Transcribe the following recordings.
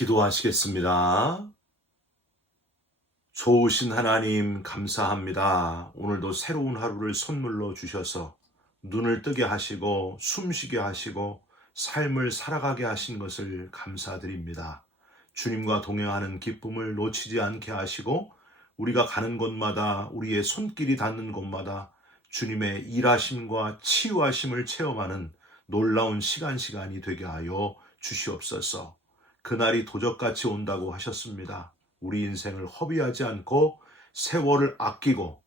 기도하시겠습니다. 좋으신 하나님 감사합니다. 오늘도 새로운 하루를 선물로 주셔서 눈을 뜨게 하시고 숨쉬게 하시고 삶을 살아가게 하신 것을 감사드립니다. 주님과 동행하는 기쁨을 놓치지 않게 하시고 우리가 가는 곳마다 우리의 손길이 닿는 곳마다 주님의 일하심과 치유하심을 체험하는 놀라운 시간이 되게 하여 주시옵소서. 그날이 도적같이 온다고 하셨습니다. 우리 인생을 허비하지 않고 세월을 아끼고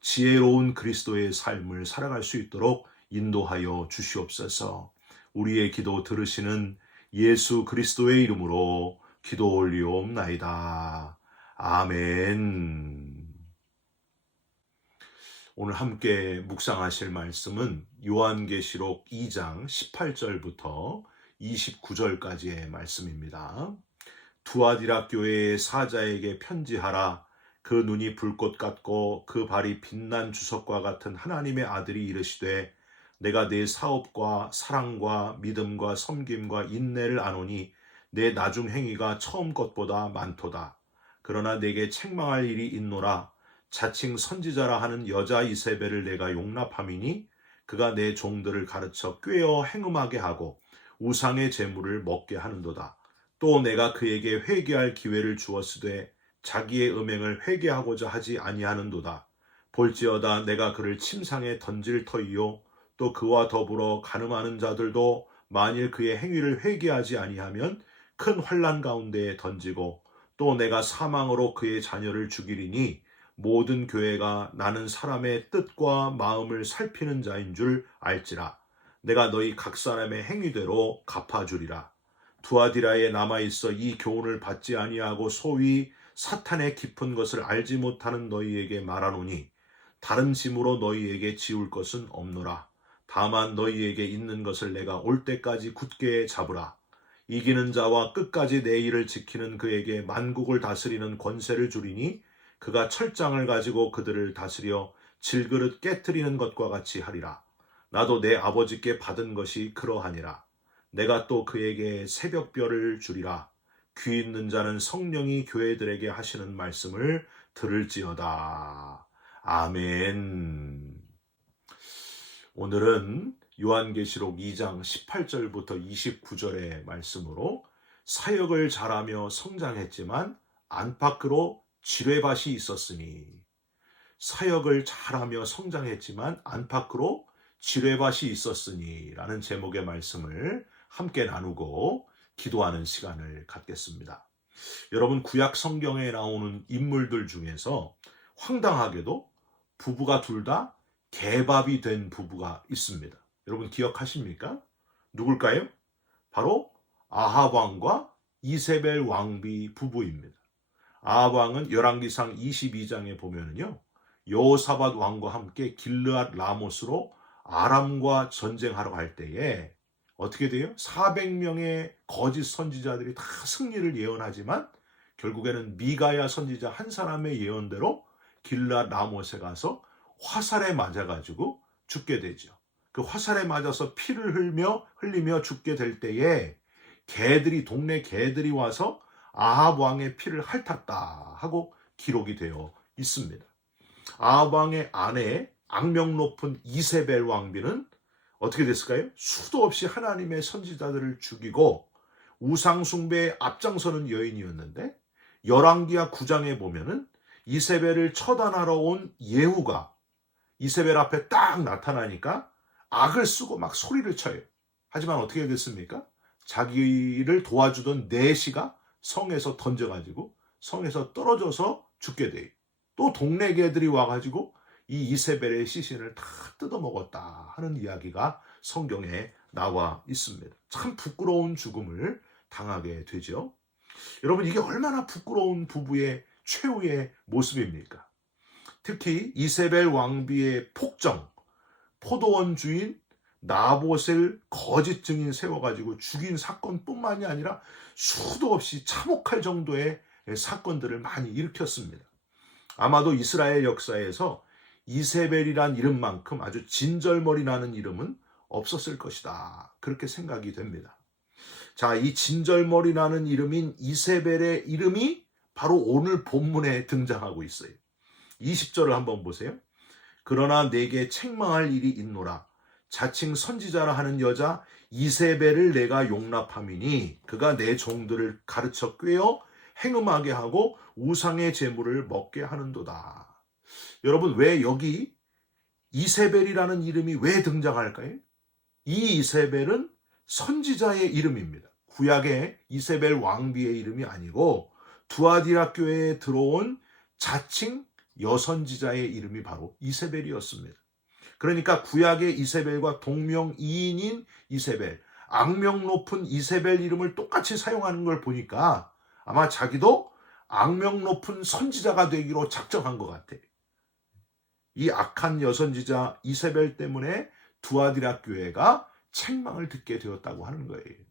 지혜로운 그리스도의 삶을 살아갈 수 있도록 인도하여 주시옵소서. 우리의 기도 들으시는 예수 그리스도의 이름으로 기도 올리옵나이다. 아멘. 오늘 함께 묵상하실 말씀은 요한계시록 2장 18절부터 29절까지의 말씀입니다. 두아디라 교회의 사자에게 편지하라. 그 눈이 불꽃 같고 그 발이 빛난 주석과 같은 하나님의 아들이 이르시되 내가 네 사업과 사랑과 믿음과 섬김과 인내를 아노니 내 나중 행위가 처음 것보다 많도다. 그러나 내게 책망할 일이 있노라. 자칭 선지자라 하는 여자 이세벨을 내가 용납함이니 그가 내 종들을 가르쳐 꾀어 행음하게 하고 우상의 재물을 먹게 하는도다. 또 내가 그에게 회개할 기회를 주었으되 자기의 음행을 회개하고자 하지 아니하는도다. 볼지어다 내가 그를 침상에 던질 터이요 또 그와 더불어 간음하는 자들도 만일 그의 행위를 회개하지 아니하면 큰 환난 가운데에 던지고 또 내가 사망으로 그의 자녀를 죽이리니 모든 교회가 나는 사람의 뜻과 마음을 살피는 자인 줄 알지라. 내가 너희 각 사람의 행위대로 갚아주리라. 두아디라에 남아있어 이 교훈을 받지 아니하고 소위 사탄의 깊은 것을 알지 못하는 너희에게 말하노니 다른 짐으로 너희에게 지울 것은 없노라. 다만 너희에게 있는 것을 내가 올 때까지 굳게 잡으라. 이기는 자와 끝까지 내 일을 지키는 그에게 만국을 다스리는 권세를 주리니 그가 철장을 가지고 그들을 다스려 질그릇 깨트리는 것과 같이 하리라. 나도 내 아버지께 받은 것이 그러하니라. 내가 또 그에게 새벽별을 주리라. 귀 있는 자는 성령이 교회들에게 하시는 말씀을 들을지어다. 아멘. 오늘은 요한계시록 2장 18절부터 29절의 말씀으로 사역을 잘하며 성장했지만 안팎으로 지뢰밭이 있었으니, 사역을 잘하며 성장했지만 안팎으로 지뢰밭이 있었으니 라는 제목의 말씀을 함께 나누고 기도하는 시간을 갖겠습니다. 여러분, 구약 성경에 나오는 인물들 중에서 황당하게도 부부가 둘 다 개밥이 된 부부가 있습니다. 여러분 기억하십니까? 누굴까요? 바로 아합 왕과 이세벨 왕비 부부입니다. 아합 왕은 열왕기상 22장에 보면은요, 여호사밧 왕과 함께 길르앗 라못으로 아람과 전쟁하러 갈 때에 어떻게 돼요? 400명의 거짓 선지자들이 다 승리를 예언하지만 결국에는 미가야 선지자 한 사람의 예언대로 길르앗 라못에 가서 화살에 맞아가지고 죽게 되죠. 그 화살에 맞아서 피를 흘리며 죽게 될 때에 동네 개들이 와서 아합 왕의 피를 핥았다 하고 기록이 되어 있습니다. 아합 왕의 아내 악명 높은 이세벨 왕비는 어떻게 됐을까요? 수도 없이 하나님의 선지자들을 죽이고 우상 숭배에 앞장서는 여인이었는데, 열왕기하 9장에 보면은 이세벨을 처단하러 온 예후가 이세벨 앞에 딱 나타나니까 악을 쓰고 막 소리를 쳐요. 하지만 어떻게 됐습니까? 자기를 도와주던 내시가 성에서 던져가지고 성에서 떨어져서 죽게 돼요. 또 동네 개들이 와가지고 이 이세벨의 시신을 다 뜯어먹었다 하는 이야기가 성경에 나와 있습니다. 참 부끄러운 죽음을 당하게 되죠. 여러분, 이게 얼마나 부끄러운 부부의 최후의 모습입니까? 특히 이세벨 왕비의 폭정, 포도원 주인 나봇을 거짓 증인 세워가지고 죽인 사건뿐만이 아니라 수도 없이 참혹할 정도의 사건들을 많이 일으켰습니다. 아마도 이스라엘 역사에서 이세벨이란 이름만큼 아주 진절머리 나는 이름은 없었을 것이다, 그렇게 생각이 됩니다. 자, 이 진절머리라는 이름인 이세벨의 이름이 바로 오늘 본문에 등장하고 있어요. 20절을 한번 보세요. 그러나 내게 책망할 일이 있노라. 자칭 선지자라 하는 여자 이세벨을 내가 용납함이니 그가 내 종들을 가르쳐 꿰어 행음하게 하고 우상의 제물을 먹게 하는도다. 여러분, 왜 여기 이세벨이라는 이름이 왜 등장할까요? 이 이세벨은 선지자의 이름입니다. 구약의 이세벨 왕비의 이름이 아니고 두아디라 교회에 들어온 자칭 여선지자의 이름이 바로 이세벨이었습니다. 그러니까 구약의 이세벨과 동명이인인 이세벨, 악명 높은 이세벨 이름을 똑같이 사용하는 걸 보니까 아마 자기도 악명 높은 선지자가 되기로 작정한 것 같아요. 이 악한 여선지자 이세벨 때문에 두아디라 교회가 책망을 듣게 되었다고 하는 거예요.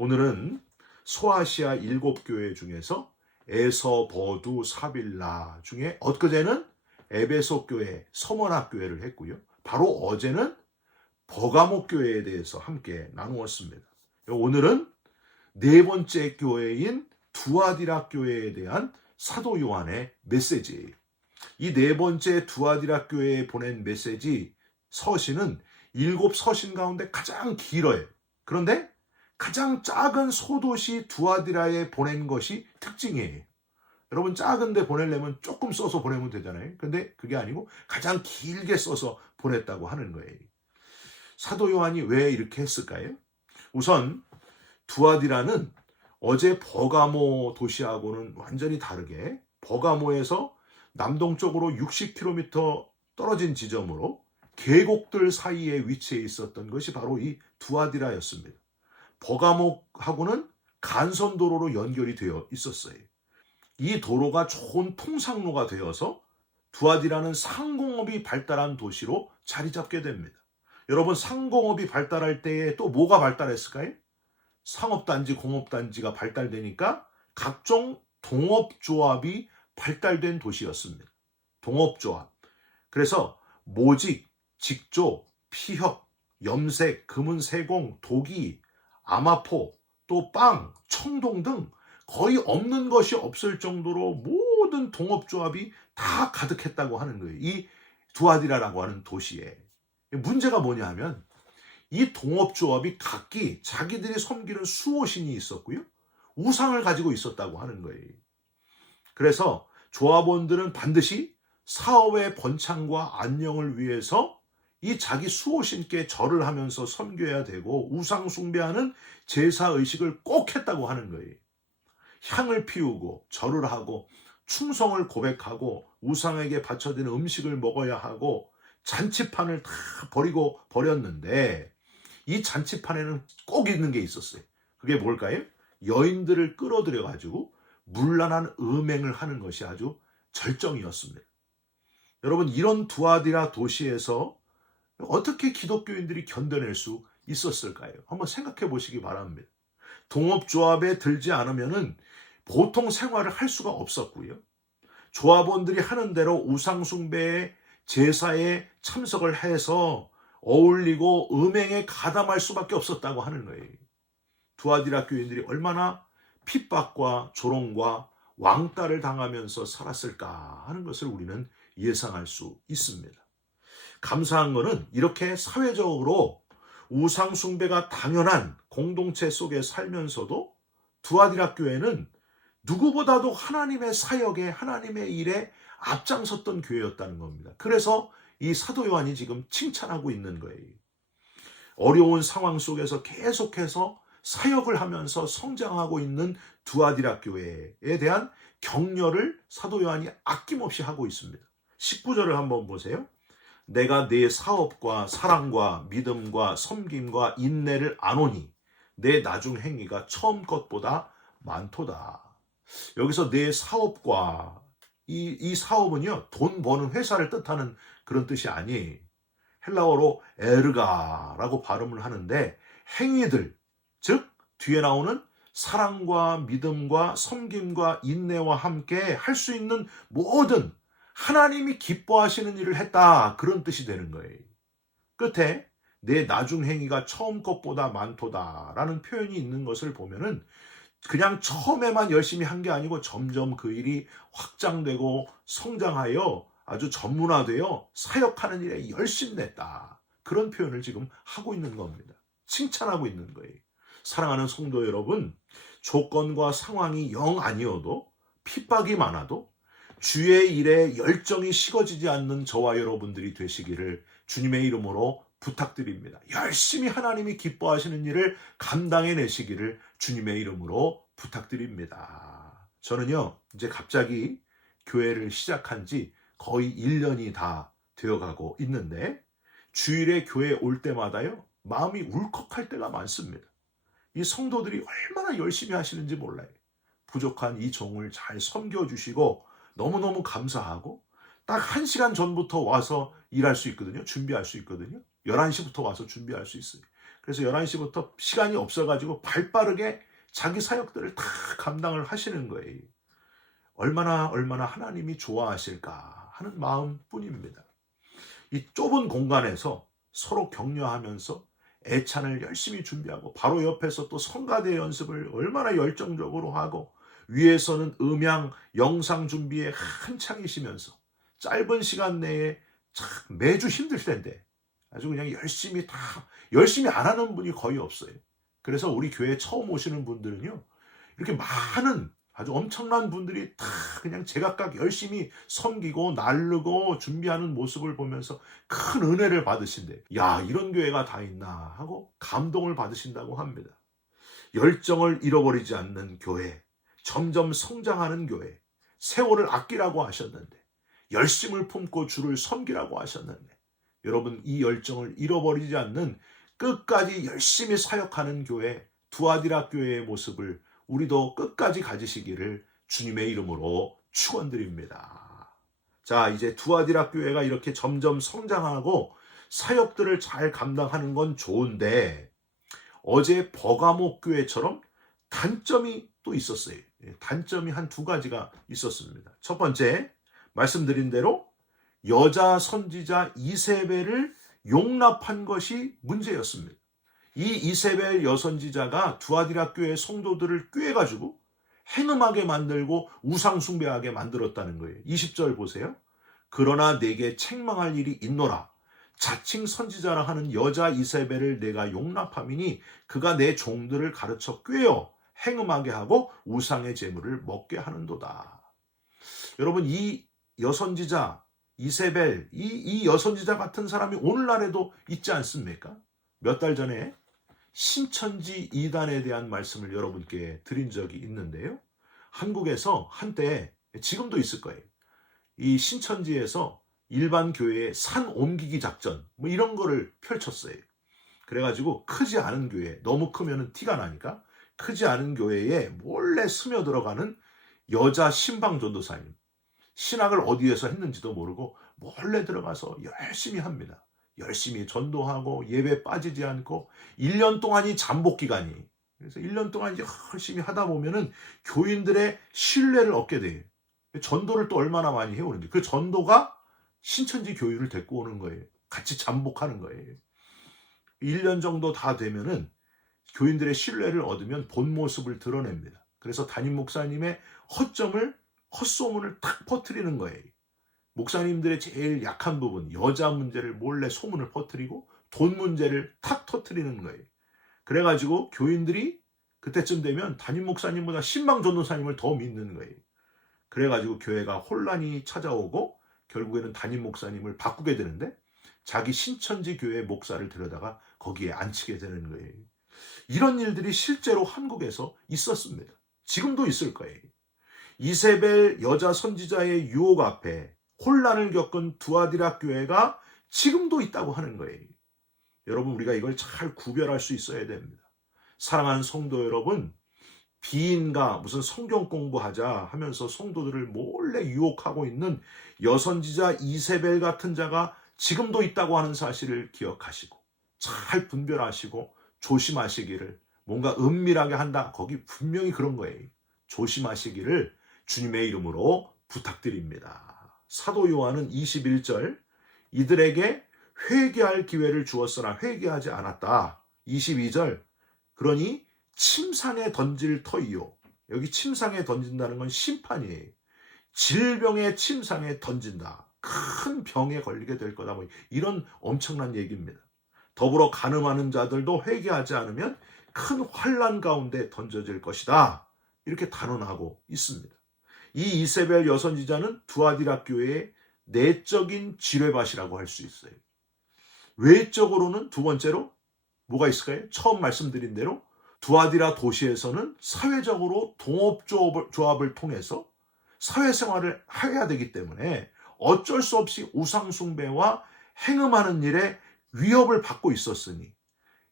오늘은 소아시아 7교회 중에서 에서, 버두, 사빌라 중에 엊그제는 에베소 교회, 서머나 교회를 했고요. 바로 어제는 버가모 교회에 대해서 함께 나누었습니다. 오늘은 네 번째 교회인 두아디라 교회에 대한 사도 요한의 메시지예요. 이 네 번째 두아디라 교회에 보낸 메시지 서신은 7서신 가운데 가장 길어요. 그런데 가장 작은 소도시 두아디라에 보낸 것이 특징이에요. 여러분, 작은 데 보내려면 조금 써서 보내면 되잖아요. 근데 그게 아니고 가장 길게 써서 보냈다고 하는 거예요. 사도 요한이 왜 이렇게 했을까요? 우선 두아디라는 어제 버가모 도시하고는 완전히 다르게 버가모에서 남동쪽으로 60km 떨어진 지점으로 계곡들 사이에 위치해 있었던 것이 바로 이 두아디라였습니다. 버가모하고는 간선도로로 연결이 되어 있었어요. 이 도로가 좋은 통상로가 되어서 두아디라는 상공업이 발달한 도시로 자리 잡게 됩니다. 여러분, 상공업이 발달할 때에 또 뭐가 발달했을까요? 상업단지, 공업단지가 발달되니까 각종 동업조합이 발달된 도시였습니다. 동업조합. 그래서 모직, 직조, 피협, 염색, 금은세공, 도기, 아마포, 또 빵, 청동 등 거의 없는 것이 없을 정도로 모든 동업조합이 다 가득했다고 하는 거예요. 이 두아디라라고 하는 도시에. 문제가 뭐냐 하면 이 동업조합이 각기 자기들이 섬기는 수호신이 있었고요. 우상을 가지고 있었다고 하는 거예요. 그래서 조합원들은 반드시 사업의 번창과 안녕을 위해서 이 자기 수호신께 절을 하면서 섬겨야 되고 우상 숭배하는 제사의식을 꼭 했다고 하는 거예요. 향을 피우고 절을 하고 충성을 고백하고 우상에게 바쳐지는 음식을 먹어야 하고 잔치판을 다 버렸는데 이 잔치판에는 꼭 있는 게 있었어요. 그게 뭘까요? 여인들을 끌어들여가지고 문란한 음행을 하는 것이 아주 절정이었습니다. 여러분, 이런 두아디라 도시에서 어떻게 기독교인들이 견뎌낼 수 있었을까요? 한번 생각해 보시기 바랍니다. 동업조합에 들지 않으면 보통 생활을 할 수가 없었고요. 조합원들이 하는 대로 우상숭배의 제사에 참석을 해서 어울리고 음행에 가담할 수밖에 없었다고 하는 거예요. 두아디라 교인들이 얼마나 핍박과 조롱과 왕따를 당하면서 살았을까 하는 것을 우리는 예상할 수 있습니다. 감사한 것은 이렇게 사회적으로 우상 숭배가 당연한 공동체 속에 살면서도 두아디라 교회는 누구보다도 하나님의 사역에 하나님의 일에 앞장섰던 교회였다는 겁니다. 그래서 이 사도 요한이 지금 칭찬하고 있는 거예요. 어려운 상황 속에서 계속해서 사역을 하면서 성장하고 있는 두아디라 교회에 대한 격려를 사도 요한이 아낌없이 하고 있습니다. 19절을 한번 보세요. 내가 내 사업과 사랑과 믿음과 섬김과 인내를 아노니 내 나중 행위가 처음 것보다 많도다. 여기서 내 사업과 이 사업은요, 돈 버는 회사를 뜻하는 그런 뜻이 아니에요. 헬라어로 에르가라고 발음을 하는데 행위들, 즉 뒤에 나오는 사랑과 믿음과 섬김과 인내와 함께 할 수 있는 모든 하나님이 기뻐하시는 일을 했다, 그런 뜻이 되는 거예요. 끝에 내 나중 행위가 처음 것보다 많도다라는 표현이 있는 것을 보면은 그냥 처음에만 열심히 한 게 아니고 점점 그 일이 확장되고 성장하여 아주 전문화되어 사역하는 일에 열심냈다. 그런 표현을 지금 하고 있는 겁니다. 칭찬하고 있는 거예요. 사랑하는 성도 여러분, 조건과 상황이 영 아니어도 핍박이 많아도 주의 일에 열정이 식어지지 않는 저와 여러분들이 되시기를 주님의 이름으로 부탁드립니다. 열심히 하나님이 기뻐하시는 일을 감당해내시기를 주님의 이름으로 부탁드립니다. 저는요, 이제 갑자기 교회를 시작한 지 거의 1년이 다 되어가고 있는데 주일에 교회 올 때마다요, 마음이 울컥할 때가 많습니다. 이 성도들이 얼마나 열심히 하시는지 몰라요. 부족한 이 종을 잘 섬겨주시고 너무너무 감사하고 딱 1시간 전부터 와서 일할 수 있거든요. 준비할 수 있거든요. 11시부터 와서 준비할 수 있어요. 그래서 11시부터 시간이 없어가지고 발빠르게 자기 사역들을 다 감당을 하시는 거예요. 얼마나 하나님이 좋아하실까 하는 마음뿐입니다. 이 좁은 공간에서 서로 격려하면서 애찬을 열심히 준비하고 바로 옆에서 또 성가대 연습을 얼마나 열정적으로 하고 위에서는 음향, 영상 준비에 한창이시면서 짧은 시간 내에 참 매주 힘들 텐데 아주 그냥 열심히 안 하는 분이 거의 없어요. 그래서 우리 교회 처음 오시는 분들은요, 이렇게 많은 아주 엄청난 분들이 다 그냥 제각각 열심히 섬기고 나르고 준비하는 모습을 보면서 큰 은혜를 받으신대. 야, 이런 교회가 다 있나 하고 감동을 받으신다고 합니다. 열정을 잃어버리지 않는 교회, 점점 성장하는 교회, 세월을 아끼라고 하셨는데, 열심을 품고 주를 섬기라고 하셨는데, 여러분 이 열정을 잃어버리지 않는 끝까지 열심히 사역하는 교회, 두아디라 교회의 모습을 우리도 끝까지 가지시기를 주님의 이름으로 축원드립니다. 자, 이제 두아디라 교회가 이렇게 점점 성장하고 사역들을 잘 감당하는 건 좋은데 어제 버가모 교회처럼 단점이 또 있었어요. 단점이 한 2가지가 있었습니다. 첫 번째, 말씀드린 대로 여자 선지자 이세벨을 용납한 것이 문제였습니다. 이 이세벨 여선지자가 두아디라 교회 성도들을 꾀가지고 행음하게 만들고 우상숭배하게 만들었다는 거예요. 20절 보세요. 그러나 내게 책망할 일이 있노라. 자칭 선지자라 하는 여자 이세벨을 내가 용납함이니 그가 내 종들을 가르쳐 꾀어 행음하게 하고 우상의 제물을 먹게 하는도다. 여러분 이 여선지자 이세벨 이 여선지자 같은 사람이 오늘날에도 있지 않습니까? 몇 달 전에 신천지 이단에 대한 말씀을 여러분께 드린 적이 있는데요. 한국에서 한때 지금도 있을 거예요. 이 신천지에서 일반 교회에 산 옮기기 작전 뭐 이런 거를 펼쳤어요. 그래가지고 크지 않은 교회, 너무 크면 티가 나니까 크지 않은 교회에 몰래 스며들어가는 여자 신방 전도사님, 신학을 어디에서 했는지도 모르고 몰래 들어가서 열심히 합니다. 열심히 전도하고 예배 빠지지 않고 1년 동안이 잠복 기간이. 그래서 1년 동안 열심히 하다 보면은 교인들의 신뢰를 얻게 돼요. 전도를 또 얼마나 많이 해오는지. 그 전도가 신천지 교인을 데리고 오는 거예요. 같이 잠복하는 거예요. 1년 정도 다 되면은 교인들의 신뢰를 얻으면 본 모습을 드러냅니다. 그래서 담임 목사님의 헛소문을 탁 퍼뜨리는 거예요. 목사님들의 제일 약한 부분, 여자 문제를 몰래 소문을 퍼뜨리고 돈 문제를 탁 터뜨리는 거예요. 그래가지고 교인들이 그때쯤 되면 담임 목사님보다 신방 전도사님을 더 믿는 거예요. 그래가지고 교회가 혼란이 찾아오고 결국에는 담임 목사님을 바꾸게 되는데 자기 신천지 교회 목사를 데려다가 거기에 앉히게 되는 거예요. 이런 일들이 실제로 한국에서 있었습니다. 지금도 있을 거예요. 이세벨 여자 선지자의 유혹 앞에 혼란을 겪은 두아디라 교회가 지금도 있다고 하는 거예요. 여러분 우리가 이걸 잘 구별할 수 있어야 됩니다. 사랑하는 성도 여러분, 비인가 무슨 성경 공부하자 하면서 성도들을 몰래 유혹하고 있는 여선지자 이세벨 같은 자가 지금도 있다고 하는 사실을 기억하시고 잘 분별하시고 조심하시기를, 뭔가 은밀하게 한다, 거기 분명히 그런 거예요. 조심하시기를 주님의 이름으로 부탁드립니다. 사도 요한은 21절 이들에게 회개할 기회를 주었으나 회개하지 않았다. 22절. 그러니 침상에 던질 터이요. 여기 침상에 던진다는 건 심판이에요. 질병의 침상에 던진다. 큰 병에 걸리게 될 거다. 뭐 이런 엄청난 얘기입니다. 더불어 간음하는 자들도 회개하지 않으면 큰 환난 가운데 던져질 것이다. 이렇게 단언하고 있습니다. 이 이세벨 여선지자는 두아디라 교회의 내적인 지뢰밭이라고 할 수 있어요. 외적으로는 두 번째로 뭐가 있을까요? 처음 말씀드린 대로 두아디라 도시에서는 사회적으로 동업조합을 통해서 사회생활을 해야 되기 때문에 어쩔 수 없이 우상숭배와 행음하는 일에 위협을 받고 있었으니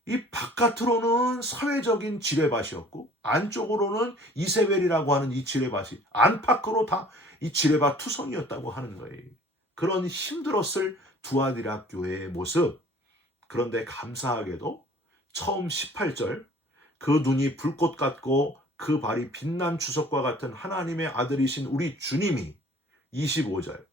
이 바깥으로는 사회적인 지뢰밭이었고 안쪽으로는 이세벨이라고 하는 이 지뢰밭이 안팎으로 다 이 지뢰밭 투성이었다고 하는 거예요. 그런 힘들었을 두아디라 교회의 모습. 그런데 감사하게도 처음 18절 그 눈이 불꽃 같고 그 발이 빛난 주석과 같은 하나님의 아들이신 우리 주님이 25절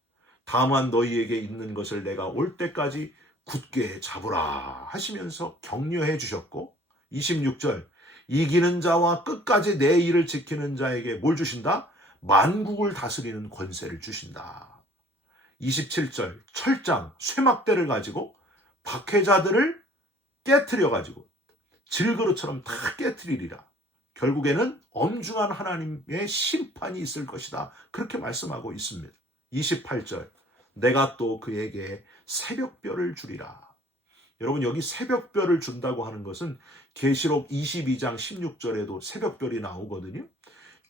다만 너희에게 있는 것을 내가 올 때까지 굳게 잡으라 하시면서 격려해 주셨고 26절 이기는 자와 끝까지 내 일을 지키는 자에게 뭘 주신다? 만국을 다스리는 권세를 주신다. 27절 철장 쇠막대를 가지고 박해자들을 깨트려 가지고 질그릇처럼 다 깨트리리라. 결국에는 엄중한 하나님의 심판이 있을 것이다. 그렇게 말씀하고 있습니다. 28절 내가 또 그에게 새벽별을 주리라. 여러분 여기 새벽별을 준다고 하는 것은 계시록 22장 16절에도 새벽별이 나오거든요.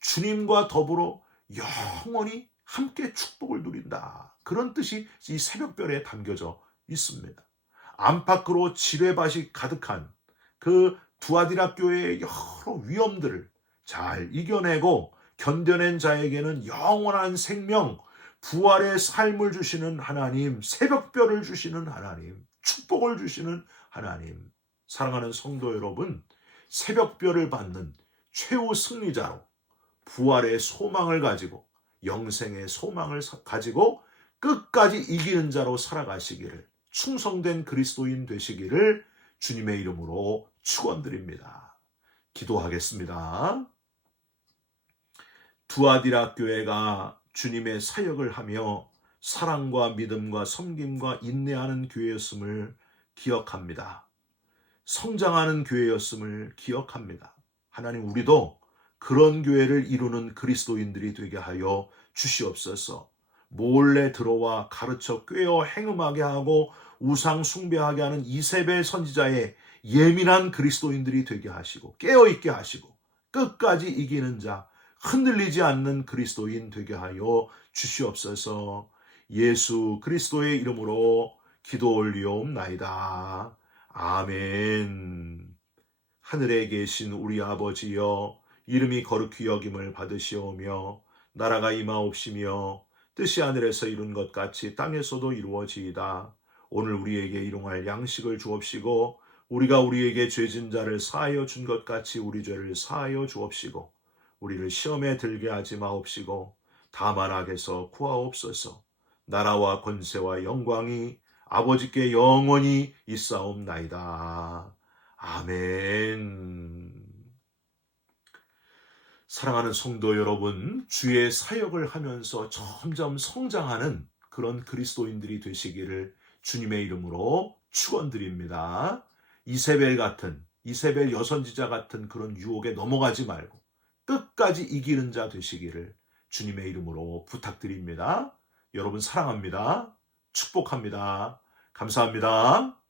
주님과 더불어 영원히 함께 축복을 누린다. 그런 뜻이 이 새벽별에 담겨져 있습니다. 안팎으로 지뢰밭이 가득한 그 두아디라 교회의 여러 위험들을 잘 이겨내고 견뎌낸 자에게는 영원한 생명, 부활의 삶을 주시는 하나님, 새벽별을 주시는 하나님, 축복을 주시는 하나님. 사랑하는 성도 여러분, 새벽별을 받는 최후 승리자로 부활의 소망을 가지고 영생의 소망을 가지고 끝까지 이기는 자로 살아가시기를 충성된 그리스도인 되시기를 주님의 이름으로 축원드립니다. 기도하겠습니다. 두아디라 교회가 주님의 사역을 하며 사랑과 믿음과 섬김과 인내하는 교회였음을 기억합니다. 성장하는 교회였음을 기억합니다. 하나님 우리도 그런 교회를 이루는 그리스도인들이 되게 하여 주시옵소서. 몰래 들어와 가르쳐 꿰어 행음하게 하고 우상 숭배하게 하는 이세벨 선지자의 예민한 그리스도인들이 되게 하시고 깨어있게 하시고 끝까지 이기는 자 흔들리지 않는 그리스도인 되게 하여 주시옵소서. 예수 그리스도의 이름으로 기도 올리옵나이다. 아멘. 하늘에 계신 우리 아버지여 이름이 거룩히 여김을 받으시오며 나라가 임하옵시며 뜻이 하늘에서 이룬 것 같이 땅에서도 이루어지이다. 오늘 우리에게 일용할 양식을 주옵시고 우리가 우리에게 죄진 자를 사하여 준 것 같이 우리 죄를 사하여 주옵시고 우리를 시험에 들게 하지 마옵시고 다만 악에서 구하옵소서. 나라와 권세와 영광이 아버지께 영원히 있사옵나이다. 아멘. 사랑하는 성도 여러분, 주의 사역을 하면서 점점 성장하는 그런 그리스도인들이 되시기를 주님의 이름으로 축원드립니다. 이세벨 여선지자 같은 그런 유혹에 넘어가지 말고 끝까지 이기는 자 되시기를 주님의 이름으로 부탁드립니다. 여러분 사랑합니다. 축복합니다. 감사합니다.